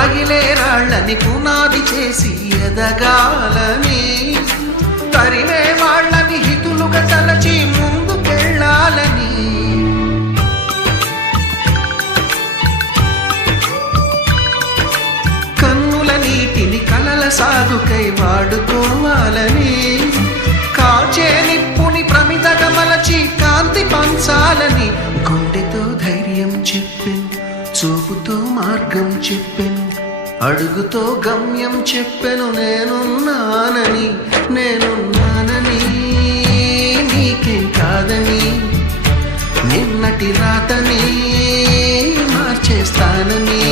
తగిలే రాళ్ళని పునాది చేసి ఎదగాలని, తరిమే వాళ్ళని హితులుగా తలచి ముందుకెళ్ళాలని, కన్నుల నీటిని కలల సాగుకై వాడుకోవాలని, కాచే నిప్పుని ప్రమిదగా మలచి కాంతి పంచాలని, గుండెతో ధైర్యం చెప్పెను, చూపుతో మార్గం చెప్పెను, అడుగుతో గమ్యం చెప్పెను, నేనున్నానని నీకేం కాదని, నిన్నటి రాతని మార్చేస్తానని.